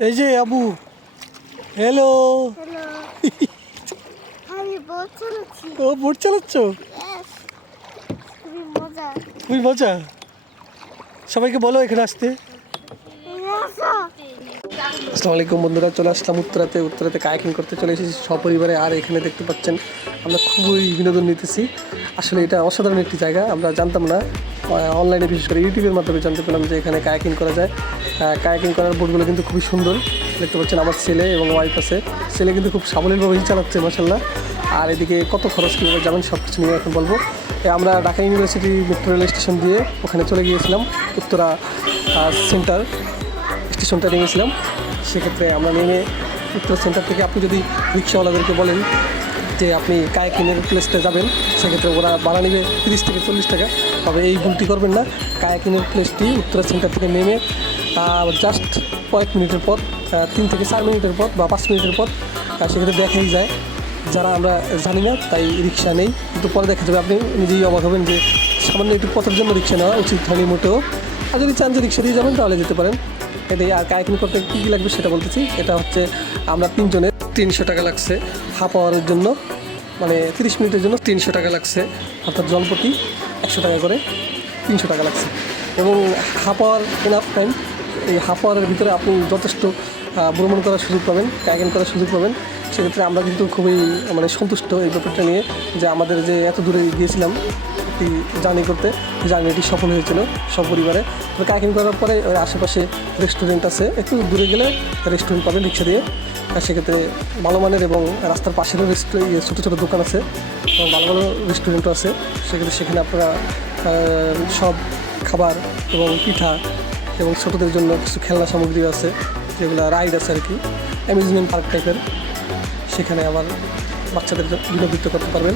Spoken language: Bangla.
এই যে আবু হ্যালো ও বোট চালাচ্ছ. খুবই মজা। সবাইকে বলো এখানে আসতে। আসো। আসসালামু আলাইকুম বন্ধুরা চলে আসলাম উত্তরাতে। উত্তরাতে কায়াকিং করতে চলে এসেছি। সপরিবারে আর এখানে দেখতে পাচ্ছেন আমরা খুবই বিনোদন নিতেছি। আসলে এটা অসাধারণ একটি জায়গা, আমরা জানতাম না। অনলাইনে বিশেষ করে ইউটিউবের মাধ্যমে জানতে পেলাম যে এখানে কায়াকিং করা যায়। কায়াকিং করার বোটগুলো কিন্তু খুবই সুন্দর। দেখতে পাচ্ছেন আমার ছেলে এবং ওয়াইফ আছে। ছেলে কিন্তু খুব সাবলীলভাবেই চালাচ্ছে মাসাল্লাহ আর এদিকে কত খরচ, কীভাবে যাবেন সব কিছু নিয়ে এখন বলব। আমরা Dhaka university metro rail station দিয়ে ওখানে চলে গিয়েছিলাম, উত্তরা সেন্টার স্টেশনটা নেমেছিলাম। সেক্ষেত্রে আমরা নেমে উত্তরা সেন্টার থেকে আপনি যদি রিক্সাওয়ালাদেরকে বলেন যে আপনি কায়াকিনের প্লেসটা যাবেন, সেক্ষেত্রে ওরা ভাড়া নেবে তিরিশ থেকে চল্লিশ টাকা। তবে এই ভুলটি করবেন না। কায়াকিনের প্লেসটি উত্তরা সেন্টার থেকে নেমে জাস্ট কয়েক মিনিটের পর তিন থেকে চার মিনিটের পর বা পাঁচ মিনিটের পর সেক্ষেত্রে দেখাই যায়। যারা আমরা জানি না, তাই রিক্সা নেই। কিন্তু পরে দেখা যাবে আপনি নিজেই অবাক হবেন যে সামান্য একটু পথের জন্য রিক্সা নেওয়া উচিত হয়নি মোটেও। আর যদি চান যে রিক্সা দিয়ে যাবেন, তাহলে যেতে পারেন। এটাই আর কায়াকিং করতে কী কী লাগবে সেটা বলতেছি। এটা হচ্ছে আমরা তিনজনের তিনশো টাকা লাগছে। হাফ আওয়ারের জন্য মানে তিরিশ মিনিটের জন্য তিনশো টাকা লাগছে। অর্থাৎ জনপ্রতি একশো টাকা করে তিনশো টাকা লাগছে। এবং হাফ আওয়ার এনাফ টাইম এই হাফ আওয়ারের ভিতরে আপনি যথেষ্ট ভ্রমণ করার সুযোগ পাবেন, কায়াকিং করার সুযোগ পাবেন। সেক্ষেত্রে আমরা কিন্তু খুবই মানে সন্তুষ্ট এই ব্যাপারটা নিয়ে যে আমাদের যে এত দূরে গিয়েছিলাম একটি জার্নি করতে, জার্নিটি সফল হয়েছিল সব পরিবারে। তো কায়াকিং করার পরে ওই আশেপাশে রেস্টুরেন্ট আছে, একটু দূরে গেলে রেস্টুরেন্ট পাবেন রিক্সা দিয়ে। সেক্ষেত্রে ভালো মানের এবং রাস্তার পাশেরও রেস্টুরেন্ট ছোটো ছোটো দোকান আছে, এবং ভালো ভালো রেস্টুরেন্টও আছে, সেক্ষেত্রে সেখানে আপনারা সব খাবার এবং পিঠা এবং ছোটোদের জন্য কিছু খেলনা সামগ্রী আছে, যেগুলো রাইড আছে আর কি অ্যামিউজমেন্ট পার্ক টাইপের সেখানে আবার বাচ্চাদের বিনোদিত করতে পারবেন।